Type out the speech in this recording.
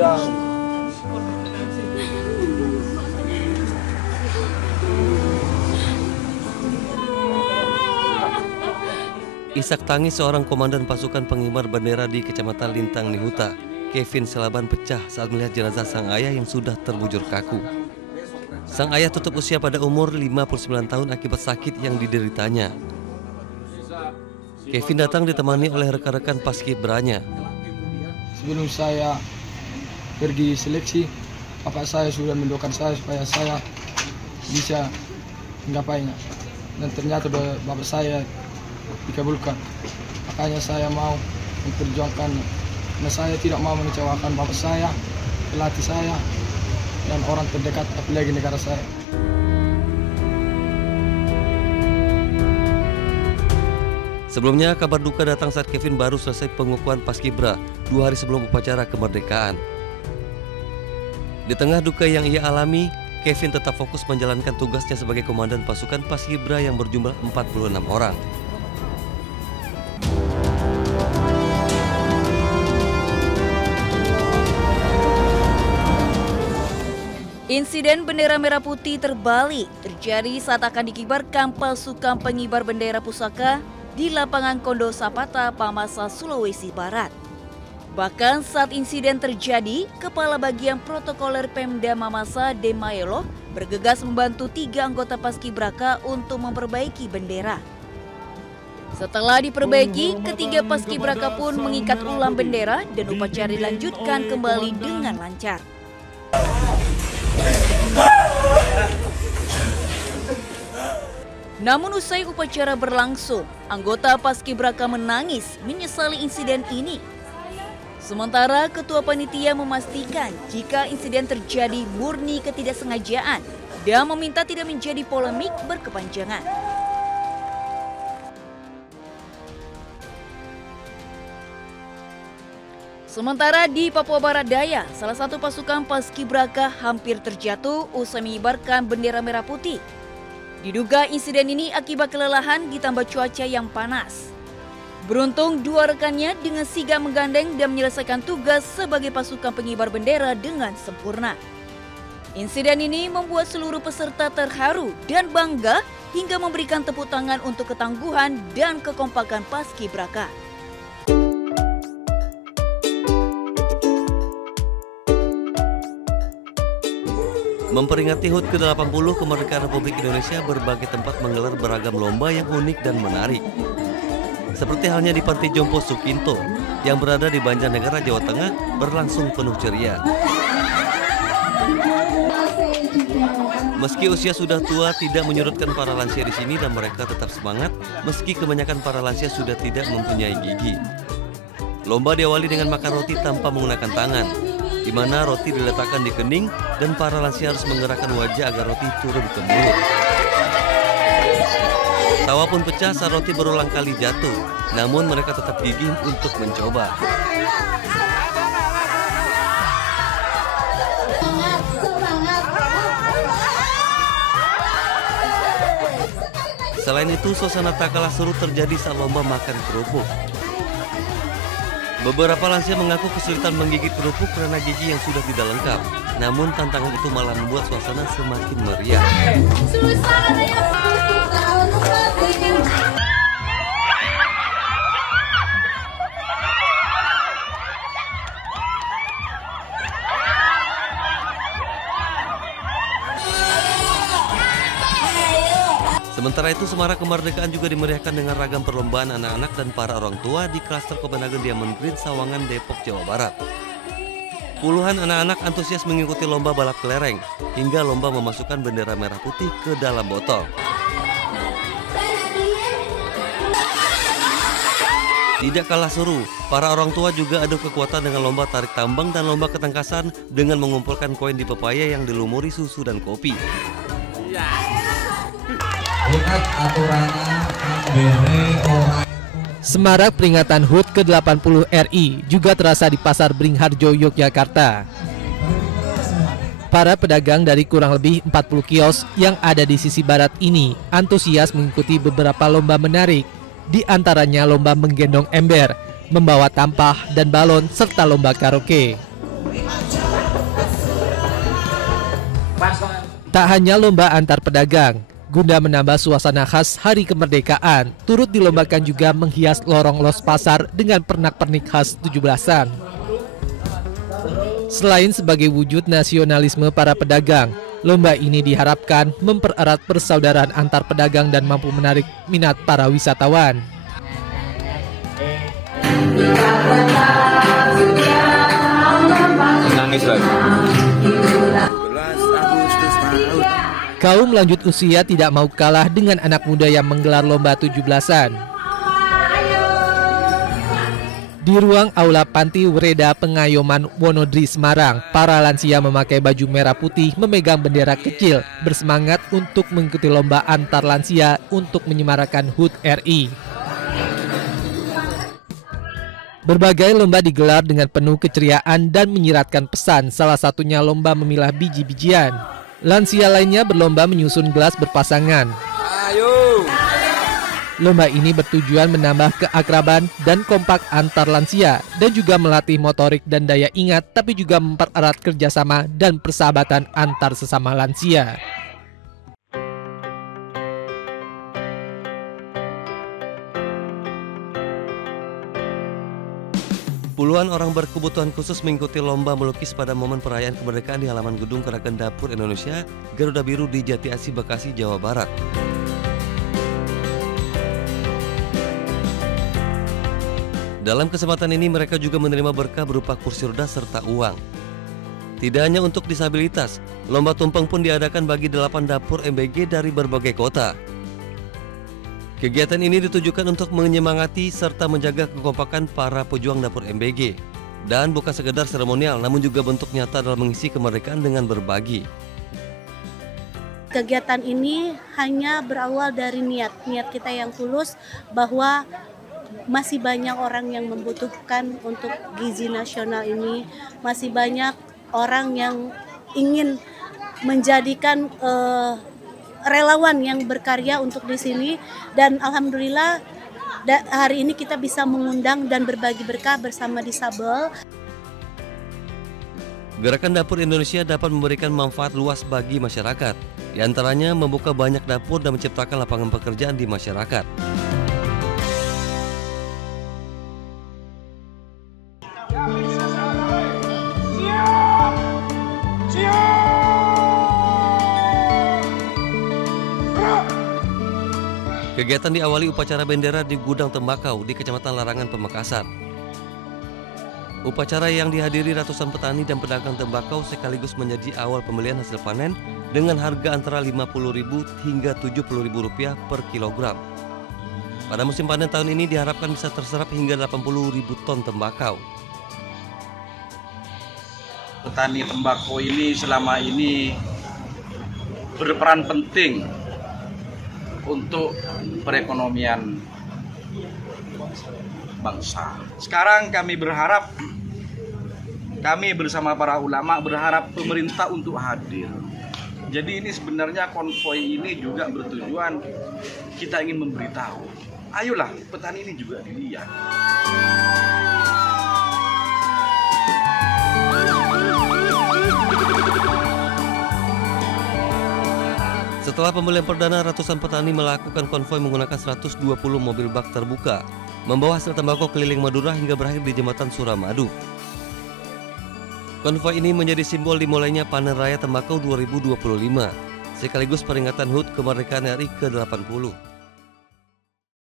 Isak tangis seorang komandan pasukan pengibar bendera di Kecamatan Lintang Nihuta, Kevin Selaban, pecah saat melihat jenazah sang ayah yang sudah terbujur kaku. Sang ayah tutup usia pada umur 59 tahun akibat sakit yang dideritanya. Kevin datang ditemani oleh rekan-rekan paskibranya. Sebelum saya pergi seleksi, bapak saya sudah mendoakan saya supaya saya bisa menggapainya. Dan ternyata bapak saya dikabulkan. Makanya saya mau memperjuangkannya. Karena saya tidak mau mengecewakan bapak saya, pelatih saya, dan orang terdekat, apalagi negara saya. Sebelumnya, kabar duka datang saat Kevin baru selesai pengukuhan paskibra 2 hari sebelum upacara kemerdekaan. Di tengah duka yang ia alami, Kevin tetap fokus menjalankan tugasnya sebagai komandan pasukan paskibra yang berjumlah 46 orang. Insiden bendera merah putih terbalik terjadi saat akan dikibarkan pasukan pengibar bendera pusaka di lapangan Kondo Sapata, Pamasa, Sulawesi Barat. Bahkan saat insiden terjadi, Kepala Bagian Protokoler Pemda Mamasa, Demayelo, bergegas membantu 3 anggota paskibraka untuk memperbaiki bendera. Setelah diperbaiki, ketiga paskibraka pun mengikat ulang bendera dan upacara dilanjutkan kembali dengan lancar. Namun usai upacara berlangsung, anggota paskibraka menangis menyesali insiden ini. Sementara Ketua Panitia memastikan jika insiden terjadi murni ketidaksengajaan dan meminta tidak menjadi polemik berkepanjangan. Sementara di Papua Barat Daya, salah satu pasukan paskibraka hampir terjatuh usai mengibarkan bendera merah putih. Diduga insiden ini akibat kelelahan ditambah cuaca yang panas. Beruntung 2 rekannya dengan sigap menggandeng dan menyelesaikan tugas sebagai pasukan pengibar bendera dengan sempurna. Insiden ini membuat seluruh peserta terharu dan bangga hingga memberikan tepuk tangan untuk ketangguhan dan kekompakan paskibraka. Memperingati HUT ke-80 kemerdekaan Republik Indonesia, berbagai tempat menggelar beragam lomba yang unik dan menarik. Seperti halnya di Panti Jompo Sukinto yang berada di Banjarnegara, Jawa Tengah, berlangsung penuh ceria. Meski usia sudah tua tidak menyurutkan para lansia di sini dan mereka tetap semangat meski kebanyakan para lansia sudah tidak mempunyai gigi. Lomba diawali dengan makan roti tanpa menggunakan tangan, di mana roti diletakkan di kening dan para lansia harus menggerakkan wajah agar roti turun ke mulut. Tawa pun pecah saat roti berulang kali jatuh, namun mereka tetap gigih untuk mencoba. Selain itu, suasana tak kalah seru terjadi saat lomba makan kerupuk. Beberapa lansia mengaku kesulitan menggigit kerupuk karena gigi yang sudah tidak lengkap. Namun tantangan itu malah membuat suasana semakin meriah. Sementara itu, Semarak Kemerdekaan juga dimeriahkan dengan ragam perlombaan anak-anak dan para orang tua di klaster Copenhagen Diamond Green, Sawangan, Depok, Jawa Barat. Puluhan anak-anak antusias mengikuti lomba balap kelereng, hingga lomba memasukkan bendera merah putih ke dalam botol. Tidak kalah seru, para orang tua juga adu kekuatan dengan lomba tarik tambang dan lomba ketangkasan dengan mengumpulkan koin di pepaya yang dilumuri susu dan kopi. Semarak peringatan HUT ke-80 RI juga terasa di Pasar Beringharjo, Yogyakarta. Para pedagang dari kurang lebih 40 kios yang ada di sisi barat ini antusias mengikuti beberapa lomba menarik, di antaranya lomba menggendong ember, membawa tampah dan balon, serta lomba karaoke. Tak hanya lomba antar pedagang, guna menambah suasana khas Hari Kemerdekaan, turut dilombakan juga menghias lorong los pasar dengan pernak-pernik khas 17-an. Selain sebagai wujud nasionalisme para pedagang, lomba ini diharapkan mempererat persaudaraan antar pedagang dan mampu menarik minat para wisatawan. Nangis lagi. Kaum lanjut usia tidak mau kalah dengan anak muda yang menggelar lomba 17-an. Di ruang Aula Panti Wereda Pengayoman Wonodri Semarang, para lansia memakai baju merah putih memegang bendera kecil bersemangat untuk mengikuti lomba antar lansia untuk menyemarakan HUT RI. Berbagai lomba digelar dengan penuh keceriaan dan menyiratkan pesan, salah satunya lomba memilah biji-bijian. Lansia lainnya berlomba menyusun gelas berpasangan. Ayo. Lomba ini bertujuan menambah keakraban dan kompak antar lansia dan juga melatih motorik dan daya ingat, tapi juga mempererat kerjasama dan persahabatan antar sesama lansia. Puluhan orang berkebutuhan khusus mengikuti lomba melukis pada momen perayaan kemerdekaan di halaman gedung Keragan Dapur Indonesia Garuda Biru di Jati Asih, Bekasi, Jawa Barat. Dalam kesempatan ini mereka juga menerima berkah berupa kursi roda serta uang. Tidak hanya untuk disabilitas, lomba tumpeng pun diadakan bagi 8 dapur MBG dari berbagai kota. Kegiatan ini ditujukan untuk menyemangati serta menjaga kekompakan para pejuang dapur MBG. Dan bukan sekedar seremonial, namun juga bentuk nyata dalam mengisi kemerdekaan dengan berbagi. Kegiatan ini hanya berawal dari niat kita yang tulus bahwa masih banyak orang yang membutuhkan untuk gizi nasional ini. Masih banyak orang yang ingin menjadikan relawan yang berkarya untuk di sini, dan alhamdulillah hari ini kita bisa mengundang dan berbagi berkah bersama disabel. Gerakan Dapur Indonesia dapat memberikan manfaat luas bagi masyarakat, di antaranya membuka banyak dapur dan menciptakan lapangan pekerjaan di masyarakat. Kegiatan diawali upacara bendera di gudang tembakau di Kecamatan Larangan, Pamekasan. Upacara yang dihadiri ratusan petani dan pedagang tembakau sekaligus menjadi awal pembelian hasil panen dengan harga antara Rp50.000 hingga Rp70.000 per kilogram. Pada musim panen tahun ini diharapkan bisa terserap hingga 80.000 ton tembakau. Petani tembakau ini selama ini berperan penting untuk perekonomian bangsa. Sekarang kami berharap, kami bersama para ulama berharap pemerintah untuk hadir. Jadi ini sebenarnya konvoi ini juga bertujuan kita ingin memberitahu, ayolah petani ini juga dilihat. Setelah pembelian perdana, ratusan petani melakukan konvoi menggunakan 120 mobil bak terbuka, membawa hasil tembakau keliling Madura hingga berakhir di Jembatan Suramadu. Konvoi ini menjadi simbol dimulainya Panen Raya Tembakau 2025, sekaligus peringatan HUT Kemerdekaan RI ke-80.